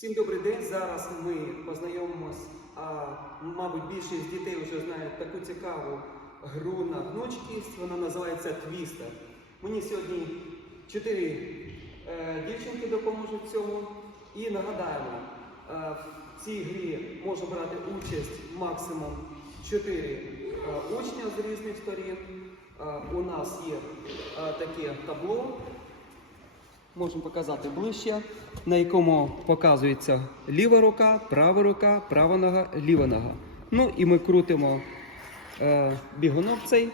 Всім добрий день. Зараз ми познайомимось, а мабуть, більшість дітей вже знають таку цікаву гру на гнучкість. Вона називається твістер. Мені сьогодні чотири е, дівчинки допоможуть в цьому. І нагадаємо, е, в цій грі може брати участь максимум чотири е, учня з різних сторін. Е, у нас є е, таке табло. Можемо показати ближче, на якому показується ліва рука, права рука, права нога, ліва нога. Ну і ми крутимо е, бігунок цей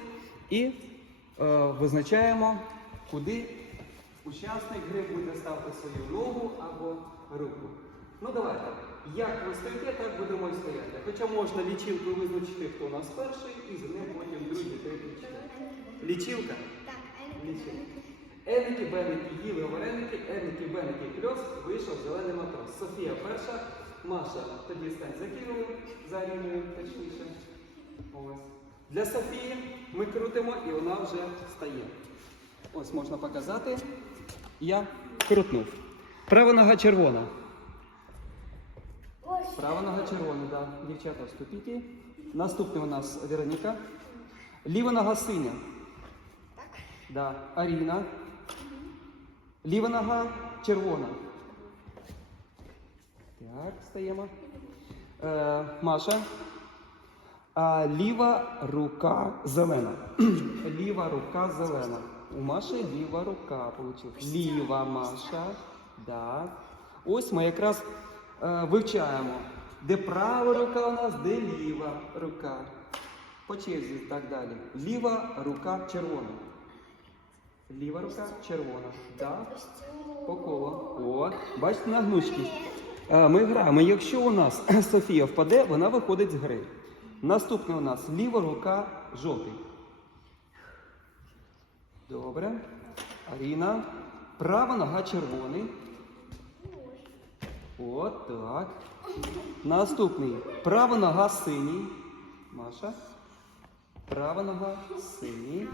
і е, визначаємо, куди учасник гри буде ставити свою ногу або руку. Ну давайте. Як ви стоїте, так будемо і стояти. Хоча можна лічилку визначити, хто у нас перший, і за ним потім другий, третій. Лічилка? Так, Лічилка. Еники, беники, їли вареники, еники, беники, кльос, вийшов зелений матрос. Софія перша, Маша, тоді стань за Кирилом, за Аріною, точніше. Ось. Для Софії ми крутимо і вона вже встає. Ось можна показати. Я крутнув. Права нога червона. Права нога червона, да. Дівчата, вступіть. Наступний у нас Вероніка. Ліва нога синя. Так. Да. Аріна. Ліва нога червона. Так, стаємо. Е, Маша. А, ліва рука зелена. ліва рука зелена. У Маші ліва рука вийшла. Ліва Маша. Да. Ось ми якраз е, вивчаємо, де права рука у нас, де ліва рука. По черзі так далі. Ліва рука червона. Ліва рука червона. Да. По колу. О, бачите, на гнучкість. Е, Ми граємо. Якщо у нас Софія впаде, вона виходить з гри. Наступне у нас ліва рука жовтий. Добре. Аріна. Права нога червоний. От так. Наступний. Права нога синій. Маша. Права нога синій.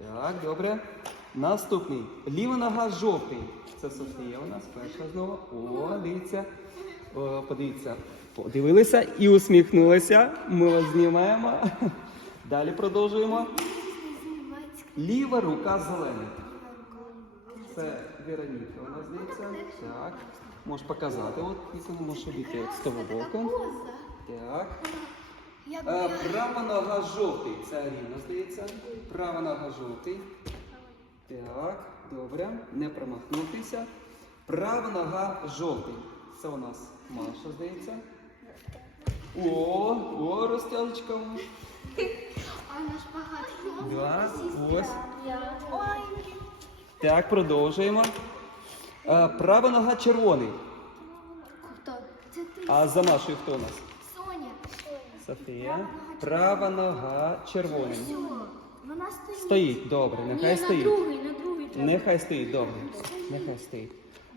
Так, добре. Наступний. Ліва нога жовтий. Це Софія у нас перша знову. О, дивіться. О, подивіться. Подивилися і усміхнулися. Ми вас знімаємо. Далі продовжуємо. Ліва рука зелена. Це Вероніка у нас здається. Так. Можеш показати. От якому можеш обійти з того боку. Так. Е, Права нога жовтий. Це Аріна, здається. Права нога жовтий. Так, добре. Не промахнутися. Права нога жовтий. Це у нас Маша, здається. О, о, розтяжечка. А наш. Да, ось. Так, продовжуємо. Е, Права нога червоний. А за Машою хто у нас? Софія. Права нога червоний. Все. Вона стоїть. Стоїть, добре, нехай Ні, стоїть. на другий, на другий. треба. Нехай стоїть, добре. Нехай стоїть.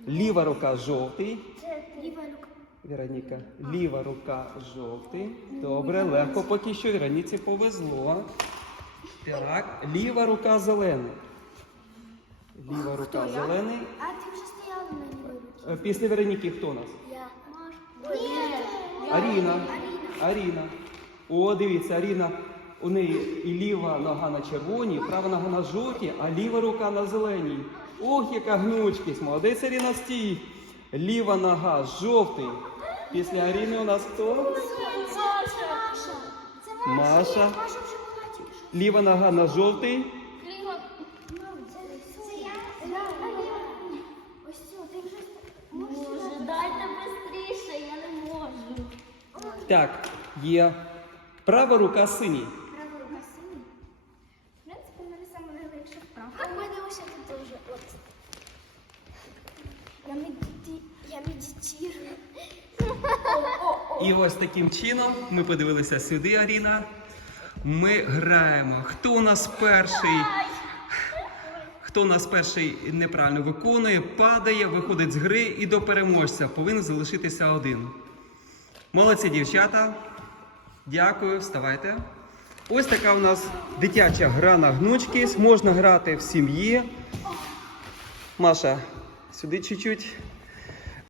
Ліва рука жовтий. Це ліва рука. Вероніка. Ліва рука жовтий. Добре, легко поки що Вероніці повезло. Так, ліва рука зелений. Ліва рука зелений. А ти вже стояла на лівій руці. Після Вероніки хто у нас? Я. Аріна. Аріна. О, дивіться, Аріна. У неї і ліва нога на червоній, права нога на жовтій, а ліва рука на зеленій. Ох, яка гнучкість! Молодець Аріна стій. Ліва нога жовтий. Після Аріни у нас хто? Маша. Ліва нога на жовтий. Боже, дайте швидше, я не можу. Так, є. Права рука синій. Права рука синя. В принципі, мене саме найлегше вправа. А в мене ось тут дуже. От. Я медити... Я медитирую. І ось таким чином ми подивилися сюди, Аріна. Ми граємо. Хто у нас перший? Хто у нас перший неправильно виконує, падає, виходить з гри і до переможця повинен залишитися один. Молодці дівчата. Дякую, вставайте. Ось така у нас дитяча гра на гнучкість. Можна грати в сім'ї. Маша, сюди чуть-чуть.